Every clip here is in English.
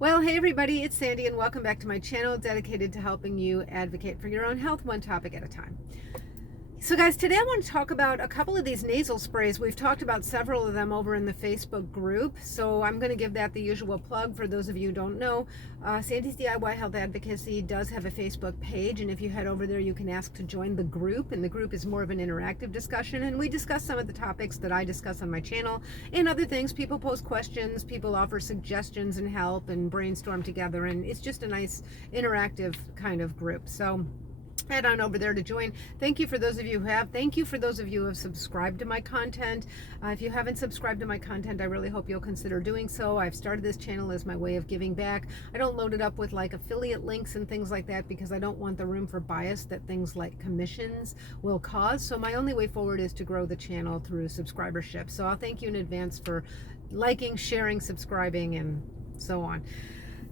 Well, hey everybody, it's Sandy and welcome back to my channel dedicated to helping you advocate for your own health one topic at a time. So guys, today I want to talk about a couple of these nasal sprays. We've talked about several of them over in the Facebook group, so I'm going to give that the usual plug for those of you who don't know. Sandy's DIY Health Advocacy does have a Facebook page, and if you head over there you can ask to join the group, and the group is more of an interactive discussion, and we discuss some of the topics that I discuss on my channel and other things. People post questions, people offer suggestions and help and brainstorm together, and it's just a nice interactive kind of group. So head on over there to join. Thank you for those of you who have. Thank you for those of you who have subscribed to my content. If you haven't subscribed to my content, I really hope you'll consider doing so. I've started this channel as my way of giving back. I don't load it up with like affiliate links and things like that because I don't want the room for bias that things like commissions will cause. So my only way forward is to grow the channel through subscribership. So I'll thank you in advance for liking, sharing, subscribing, and so on.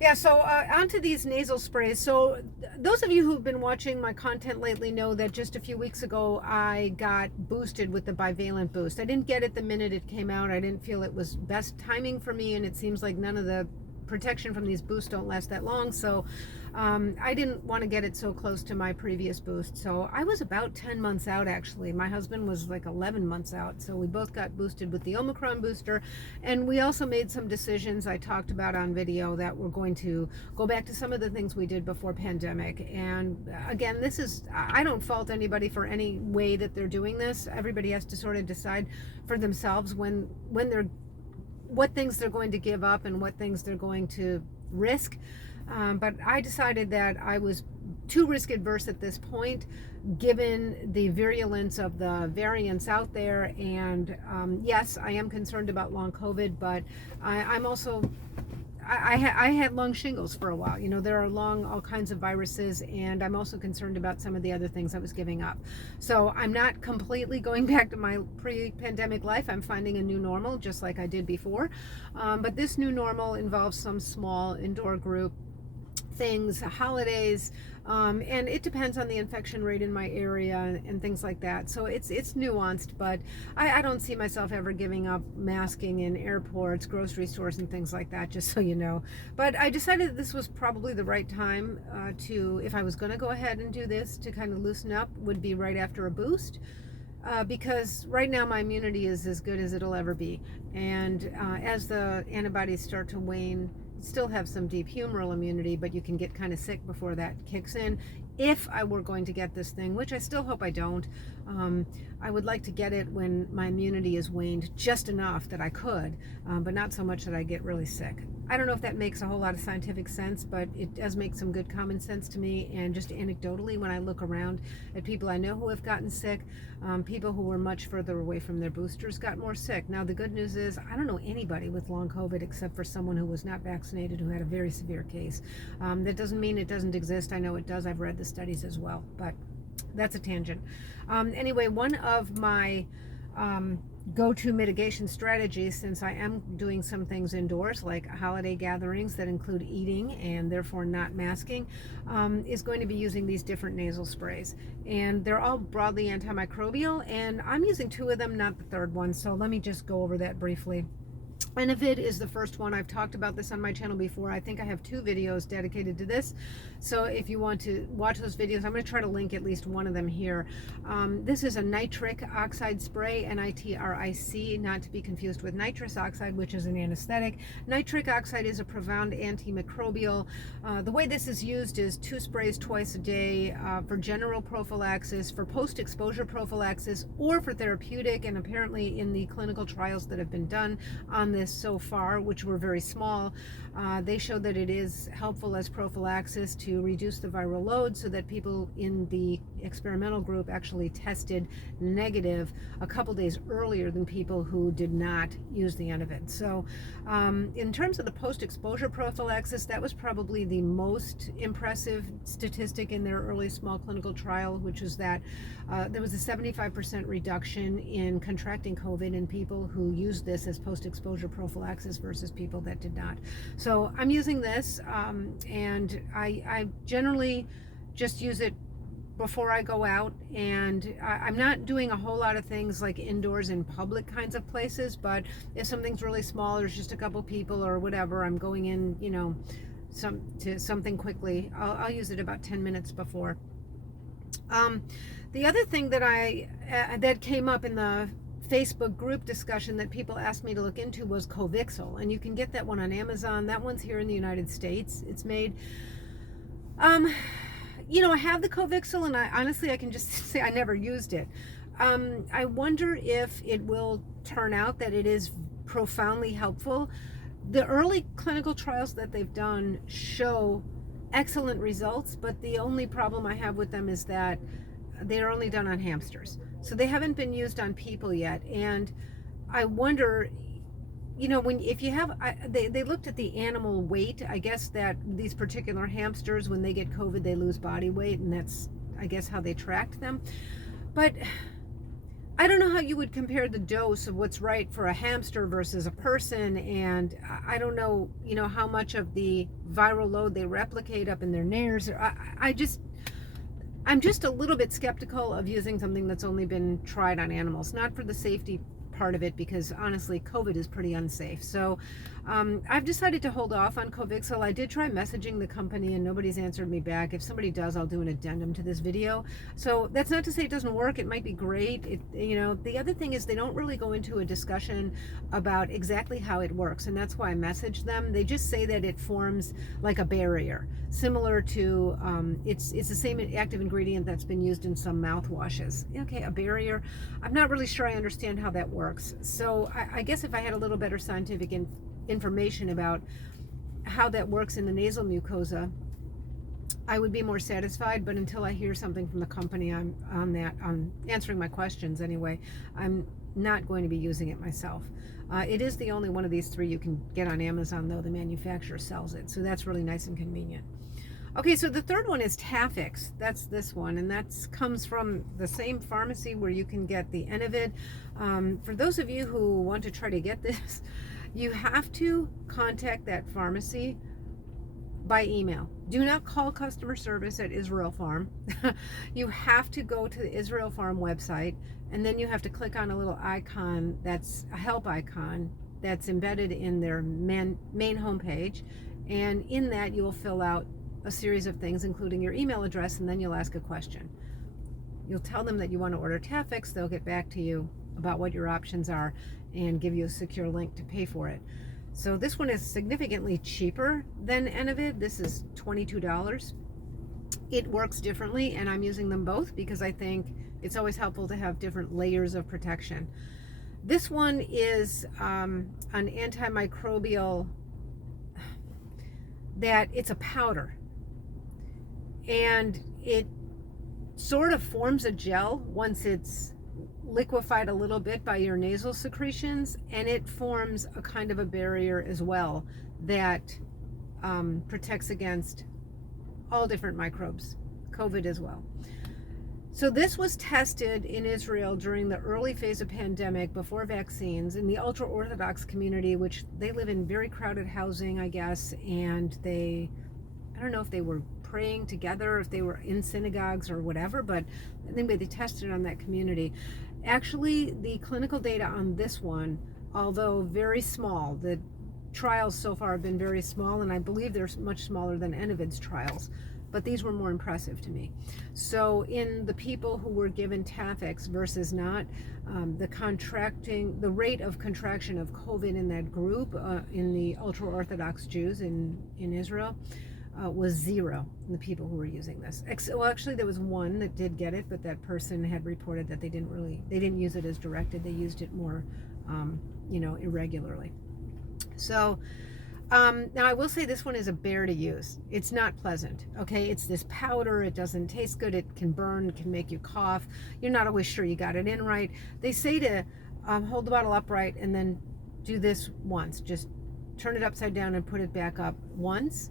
Yeah, so onto these nasal sprays. So those of you who've been watching my content lately know that just a few weeks ago I got boosted with the bivalent boost. I didn't get it the minute it came out. I didn't feel it was best timing for me, and it seems like none of the protection from these boosts don't last that long, so I didn't want to get it so close to my previous boost. So I was about 10 months out actually. My husband was like 11 months out, so we both got boosted with the Omicron booster, and we also made some decisions I talked about on video that we're going to go back to some of the things we did before pandemic. And again, this is, I don't fault anybody for any way that they're doing this. Everybody has to sort of decide for themselves when they're what things they're going to give up and what things they're going to risk. But I decided that I was too risk adverse at this point, given the virulence of the variants out there. And yes, I am concerned about long COVID, but I'm also, I had lung shingles for a while. You know, there are all kinds of viruses, and I'm also concerned about some of the other things I was giving up. So I'm not completely going back to my pre-pandemic life. I'm finding a new normal, just like I did before. But this new normal involves some small indoor group things, holidays, and it depends on the infection rate in my area and things like that. So it's nuanced, but I don't see myself ever giving up masking in airports, grocery stores, and things like that, just so you know. But I decided that this was probably the right time to, if I was going to go ahead and do this, to kind of loosen up, would be right after a boost. Because right now my immunity is as good as it'll ever be. And as the antibodies start to wane, still have some deep humoral immunity, but you can get kind of sick before that kicks in. If I were going to get this thing, which I still hope I don't, I would like to get it when my immunity is waned just enough that I could, but not so much that I get really sick. I don't know if that makes a whole lot of scientific sense, but it does make some good common sense to me. And just anecdotally, when I look around at people I know who have gotten sick, people who were much further away from their boosters got more sick. Now, the good news is I don't know anybody with long COVID except for someone who was not vaccinated who had a very severe case. That doesn't mean it doesn't exist. I know it does. I've read the studies as well, but that's a tangent. Anyway, one of my go-to mitigation strategies, since I am doing some things indoors like holiday gatherings that include eating and therefore not masking, is going to be using these different nasal sprays. And they're all broadly antimicrobial, and I'm using two of them, not the third one, so let me just go over that briefly. Enovid is the first one. I've talked about this on my channel before. I think I have 2 videos dedicated to this. So if you want to watch those videos, I'm going to try to link at least one of them here. This is a nitric oxide spray, Nitric, not to be confused with nitrous oxide, which is an anesthetic. Nitric oxide is a profound antimicrobial. The way this is used is 2 sprays twice a day for general prophylaxis, for post-exposure prophylaxis, or for therapeutic. And apparently in the clinical trials that have been done on this so far, which were very small, they showed that it is helpful as prophylaxis to reduce the viral load, so that people in the experimental group actually tested negative a couple days earlier than people who did not use the Enovid. So in terms of the post-exposure prophylaxis, that was probably the most impressive statistic in their early small clinical trial, which is that there was a 75% reduction in contracting COVID in people who used this as post-exposure prophylaxis versus people that did not. So I'm using this, and I generally just use it before I go out, and I'm not doing a whole lot of things like indoors in public kinds of places, but if something's really small, there's just a couple people or whatever, I'm going in, you know, something quickly, I'll use it about 10 minutes before. The other thing that that came up in the Facebook group discussion that people asked me to look into was Covixyl, and you can get that one on Amazon. That one's here in the United States. It's made. You know, I have the Covixyl, and I can just say I never used it. I wonder if it will turn out that it is profoundly helpful. The early clinical trials that they've done show excellent results, but the only problem I have with them is that they're only done on hamsters. So they haven't been used on people yet. And I wonder, you know, if you have, they looked at the animal weight. I guess that these particular hamsters, when they get COVID, they lose body weight, and that's, I guess, how they tracked them. But I don't know how you would compare the dose of what's right for a hamster versus a person, and I don't know, you know, how much of the viral load they replicate up in their nares. I'm just a little bit skeptical of using something that's only been tried on animals, not for the safety part of it, because honestly COVID is pretty unsafe. So I've decided to hold off on Covixyl. I did try messaging the company and nobody's answered me back. If somebody does, I'll do an addendum to this video. So that's not to say it doesn't work. It might be great. You know, the other thing is they don't really go into a discussion about exactly how it works, and that's why I messaged them. They just say that it forms like a barrier, similar to it's the same active ingredient that's been used in some mouthwashes. Okay, a barrier. I'm not really sure I understand how that works. So I guess if I had a little better scientific information about how that works in the nasal mucosa, I would be more satisfied. But until I hear something from the company on answering my questions anyway, I'm not going to be using it myself. It is the only one of these three you can get on Amazon, though the manufacturer sells it, so that's really nice and convenient. Okay, so the third one is Taffix. That's this one, and that comes from the same pharmacy where you can get the Enovid. For those of you who want to try to get this, you have to contact that pharmacy by email. Do not call customer service at Israel Farm. You have to go to the Israel Farm website, and then you have to click on a little icon that's a help icon that's embedded in their main homepage, and in that you will fill out a series of things, including your email address, and then you'll ask a question. You'll tell them that you want to order Taffix. They'll get back to you about what your options are and give you a secure link to pay for it. So this one is significantly cheaper than Enovid. This is $22. It works differently, and I'm using them both because I think it's always helpful to have different layers of protection. This one is an antimicrobial, that it's a powder, and it sort of forms a gel once it's liquefied a little bit by your nasal secretions, and it forms a kind of a barrier as well that protects against all different microbes, COVID as well. So this was tested in Israel during the early phase of pandemic, before vaccines, in the ultra-Orthodox community, which they live in very crowded housing, I guess, and I don't know if they were praying together, if they were in synagogues or whatever, but anyway, they tested it on that community. Actually, the clinical data on this one, although very small, the trials so far have been very small, and I believe they're much smaller than Enovid's trials, but these were more impressive to me. So in the people who were given Taffix versus not, the rate of contraction of COVID in that group, in the ultra-Orthodox Jews in Israel, was 0 in the people who were using this. Well, actually there was one that did get it, but that person had reported that they didn't use it as directed. They used it more, irregularly. So now I will say this one is a bear to use. It's not pleasant, okay? It's this powder. It doesn't taste good. It can burn, can make you cough. You're not always sure you got it in right. They say to hold the bottle upright and then do this once. Just turn it upside down and put it back up once.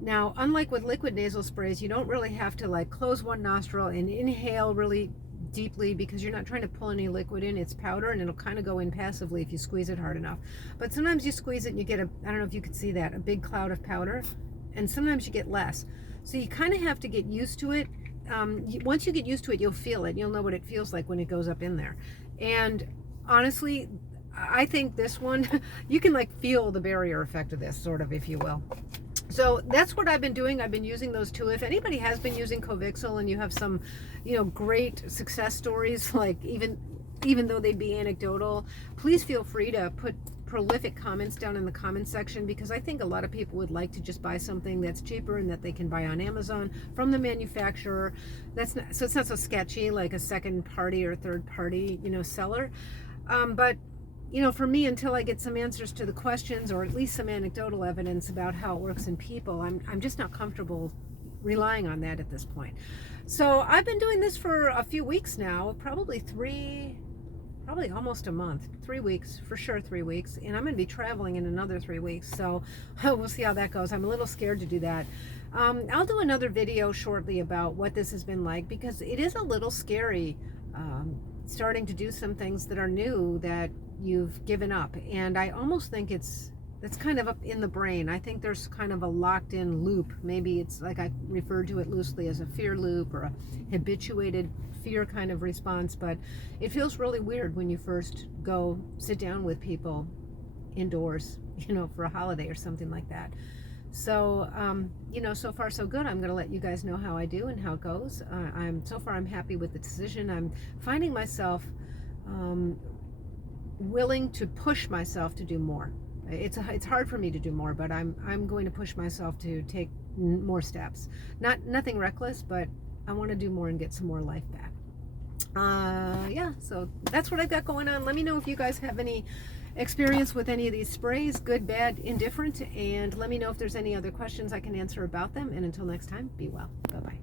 Now, unlike with liquid nasal sprays, you don't really have to like close one nostril and inhale really deeply, because you're not trying to pull any liquid in. It's powder, and it'll kind of go in passively if you squeeze it hard enough. But sometimes you squeeze it and you get I don't know if you could see that, a big cloud of powder, and sometimes you get less. So you kind of have to get used to it once you get used to it, you'll feel it. You'll know what it feels like when it goes up in there. And honestly, I think this one, you can like feel the barrier effect of this, sort of, if you will. So that's what I've been doing. I've been using those two. If anybody has been using Covixyl and you have some, great success stories, like even though they'd be anecdotal, please feel free to put prolific comments down in the comment section, because I think a lot of people would like to just buy something that's cheaper and that they can buy on Amazon from the manufacturer. So it's not so sketchy like a second party or third party, seller. But for me, until I get some answers to the questions, or at least some anecdotal evidence about how it works in people, I'm just not comfortable relying on that at this point. So I've been doing this for a few weeks now, probably almost a month, 3 weeks, for sure 3 weeks. And I'm going to be traveling in another 3 weeks. So we'll see how that goes. I'm a little scared to do that. I'll do another video shortly about what this has been like, because it is a little scary starting to do some things that are new that you've given up. And I almost think that's kind of up in the brain. I think there's kind of a locked in loop. Maybe it's like, I refer to it loosely as a fear loop, or a habituated fear kind of response. But it feels really weird when you first go sit down with people indoors, for a holiday or something like that. So, so far so good. I'm going to let you guys know how I do and how it goes. So far I'm happy with the decision. I'm finding myself willing to push myself to do more. It's hard for me to do more, but I'm going to push myself to take more steps. Nothing reckless, but I want to do more and get some more life back. Yeah, so that's what I've got going on. Let me know if you guys have any experience with any of these sprays, good, bad, indifferent, and let me know if there's any other questions I can answer about them. And until next time, be well. Bye-bye.